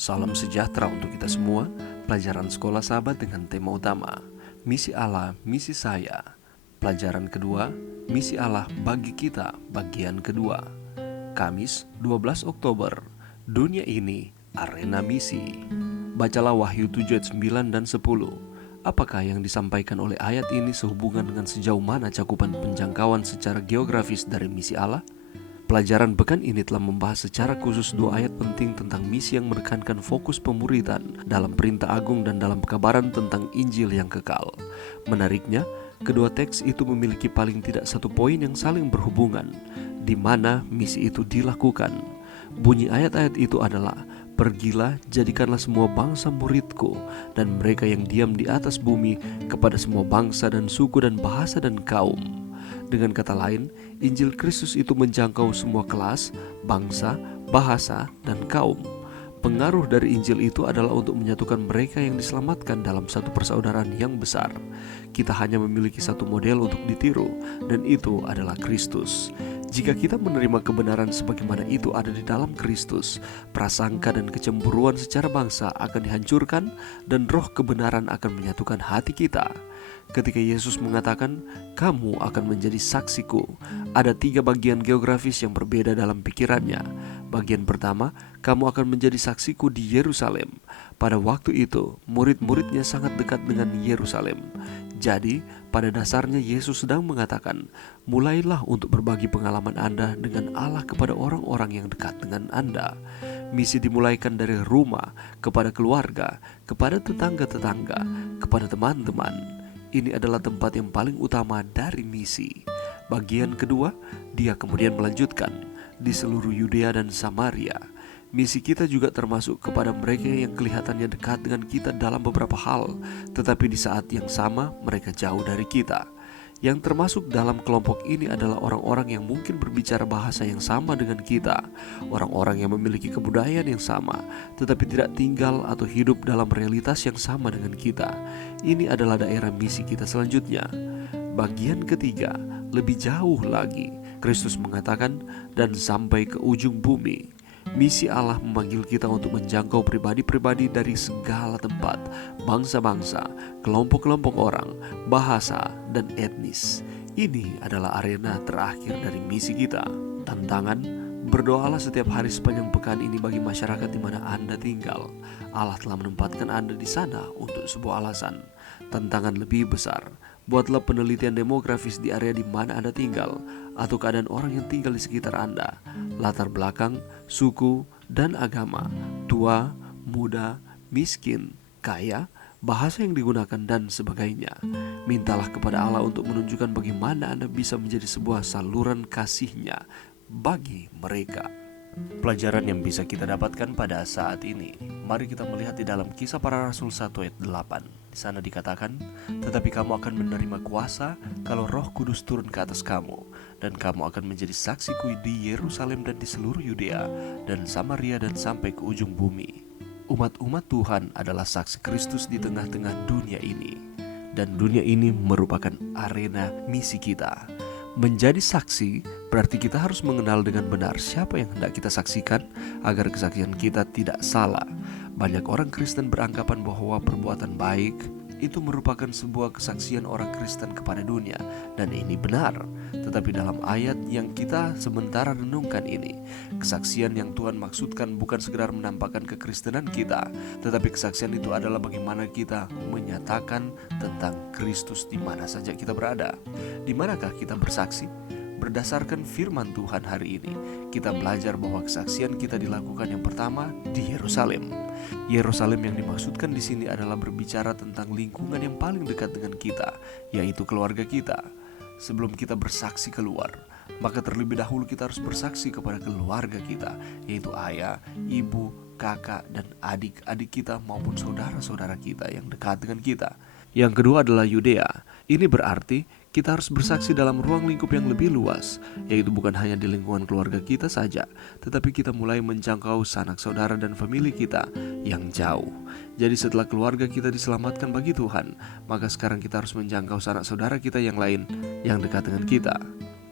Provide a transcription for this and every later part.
Salam sejahtera untuk kita semua. Pelajaran sekolah sahabat dengan tema utama Misi Allah, misi saya. Pelajaran kedua, Misi Allah bagi kita, bagian kedua. Kamis 12 Oktober. Dunia ini arena misi. Bacalah Wahyu 7 ayat 9 dan 10. Apakah yang disampaikan oleh ayat ini sehubungan dengan sejauh mana cakupan penjangkauan secara geografis dari misi Allah? Pelajaran pekan ini telah membahas secara khusus dua ayat penting tentang misi yang menekankan fokus pemuridan dalam perintah agung dan dalam kabaran tentang Injil yang kekal. Menariknya, kedua teks itu memiliki paling tidak satu poin yang saling berhubungan, di mana misi itu dilakukan. Bunyi ayat-ayat itu adalah, "Pergilah, jadikanlah semua bangsa muridku, dan mereka yang diam di atas bumi kepada semua bangsa dan suku dan bahasa dan kaum." Dengan kata lain, Injil Kristus itu menjangkau semua kelas, bangsa, bahasa, dan kaum. Pengaruh dari Injil itu adalah untuk menyatukan mereka yang diselamatkan dalam satu persaudaraan yang besar. Kita hanya memiliki satu model untuk ditiru, dan itu adalah Kristus. Jika kita menerima kebenaran sebagaimana itu ada di dalam Kristus, prasangka dan kecemburuan secara bangsa akan dihancurkan dan roh kebenaran akan menyatukan hati kita. Ketika Yesus mengatakan, "Kamu akan menjadi saksiku," ada 3 bagian geografis yang berbeda dalam pikirannya. Bagian pertama, "Kamu akan menjadi saksiku di Yerusalem." Pada waktu itu, murid-muridnya sangat dekat dengan Yerusalem. Jadi, pada dasarnya Yesus sedang mengatakan, mulailah untuk berbagi pengalaman Anda dengan Allah kepada orang-orang yang dekat dengan Anda. Misi dimulaikan dari rumah, kepada keluarga, kepada tetangga-tetangga, kepada teman-teman. Ini adalah tempat yang paling utama dari misi. Bagian kedua, dia kemudian melanjutkan di seluruh Yudea dan Samaria. Misi kita juga termasuk kepada mereka yang kelihatannya dekat dengan kita dalam beberapa hal, tetapi di saat yang sama mereka jauh dari kita. Yang termasuk dalam kelompok ini adalah orang-orang yang mungkin berbicara bahasa yang sama dengan kita, orang-orang yang memiliki kebudayaan yang sama, tetapi tidak tinggal atau hidup dalam realitas yang sama dengan kita. Ini adalah daerah misi kita selanjutnya. Bagian ketiga, lebih jauh lagi, Kristus mengatakan, "Dan sampai ke ujung bumi." Misi Allah memanggil kita untuk menjangkau pribadi-pribadi dari segala tempat, bangsa-bangsa, kelompok-kelompok orang, bahasa, dan etnis. Ini adalah arena terakhir dari misi kita. Tantangan, berdoalah setiap hari sepanjang pekan ini bagi masyarakat di mana Anda tinggal. Allah telah menempatkan Anda di sana untuk sebuah alasan. Tantangan lebih besar, buatlah penelitian demografis di area di mana Anda tinggal, atau keadaan orang yang tinggal di sekitar Anda, latar belakang, suku, dan agama, tua, muda, miskin, kaya, bahasa yang digunakan, dan sebagainya. Mintalah kepada Allah untuk menunjukkan bagaimana Anda bisa menjadi sebuah saluran kasih-Nya bagi mereka. Pelajaran yang bisa kita dapatkan pada saat ini, mari kita melihat di dalam Kisah Para Rasul 1 ayat 8. Di sana dikatakan, "Tetapi kamu akan menerima kuasa kalau Roh Kudus turun ke atas kamu, dan kamu akan menjadi saksiku di Yerusalem dan di seluruh Yudea dan Samaria dan sampai ke ujung bumi." Umat-umat Tuhan adalah saksi Kristus di tengah-tengah dunia ini, dan dunia ini merupakan arena misi kita. Menjadi saksi berarti kita harus mengenal dengan benar siapa yang hendak kita saksikan agar kesaksian kita tidak salah. Banyak orang Kristen beranggapan bahwa perbuatan baik itu merupakan sebuah kesaksian orang Kristen kepada dunia, dan ini benar. Tetapi dalam ayat yang kita sementara renungkan ini, kesaksian yang Tuhan maksudkan bukan sekedar menampakkan kekristenan kita, tetapi kesaksian itu adalah bagaimana kita menyatakan tentang Kristus di mana saja kita berada. Di manakah kita bersaksi? Berdasarkan firman Tuhan hari ini, kita belajar bahwa kesaksian kita dilakukan yang pertama di Yerusalem. Yerusalem yang dimaksudkan di sini adalah berbicara tentang lingkungan yang paling dekat dengan kita, yaitu keluarga kita. Sebelum kita bersaksi keluar, maka terlebih dahulu kita harus bersaksi kepada keluarga kita, yaitu ayah, ibu, kakak, dan adik-adik kita maupun saudara-saudara kita yang dekat dengan kita. Yang kedua adalah Yudea. Ini berarti kita harus bersaksi dalam ruang lingkup yang lebih luas, yaitu bukan hanya di lingkungan keluarga kita saja, tetapi kita mulai menjangkau sanak saudara dan famili kita yang jauh. Jadi setelah keluarga kita diselamatkan bagi Tuhan, maka sekarang kita harus menjangkau sanak saudara kita yang lain yang dekat dengan kita.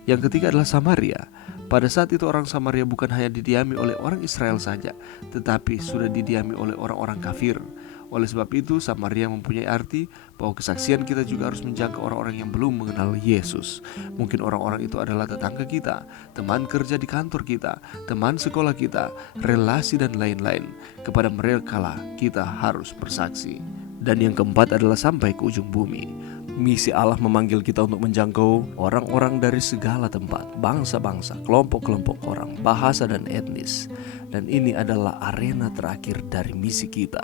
Yang ketiga adalah Samaria. Pada saat itu orang Samaria bukan hanya didiami oleh orang Israel saja, tetapi sudah didiami oleh orang-orang kafir. Oleh sebab itu, Samaria mempunyai arti bahwa kesaksian kita juga harus menjangkau orang-orang yang belum mengenal Yesus. Mungkin orang-orang itu adalah tetangga kita, teman kerja di kantor kita, teman sekolah kita, relasi dan lain-lain. Kepada mereka lah kita harus bersaksi. Dan yang keempat adalah sampai ke ujung bumi. Misi Allah memanggil kita untuk menjangkau orang-orang dari segala tempat, bangsa-bangsa, kelompok-kelompok orang, bahasa dan etnis. Dan ini adalah arena terakhir dari misi kita.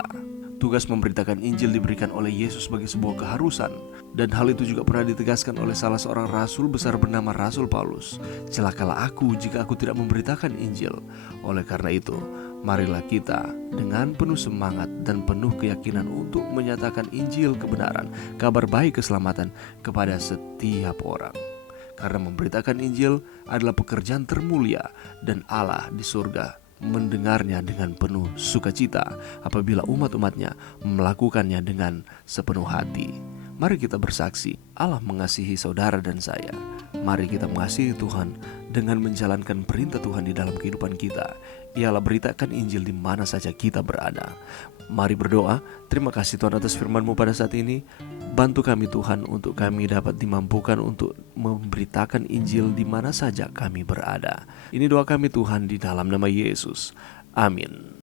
Tugas memberitakan Injil diberikan oleh Yesus sebagai sebuah keharusan, dan hal itu juga pernah ditegaskan oleh salah seorang rasul besar bernama Rasul Paulus. Celakalah aku jika aku tidak memberitakan Injil. Oleh karena itu, marilah kita dengan penuh semangat dan penuh keyakinan untuk menyatakan Injil kebenaran, kabar baik keselamatan kepada setiap orang. Karena memberitakan Injil adalah pekerjaan termulia, dan Allah di surga mendengarnya dengan penuh sukacita apabila umat-umatnya melakukannya dengan sepenuh hati. Mari kita bersaksi, Allah mengasihi saudara dan saya. Mari kita mengasihi Tuhan dengan menjalankan perintah Tuhan di dalam kehidupan kita. Ialah beritakan Injil di mana saja kita berada. Mari berdoa. Terima kasih Tuhan atas firman-Mu pada saat ini. Bantu kami Tuhan untuk kami dapat dimampukan untuk memberitakan Injil di mana saja kami berada. Ini doa kami Tuhan di dalam nama Yesus. Amin.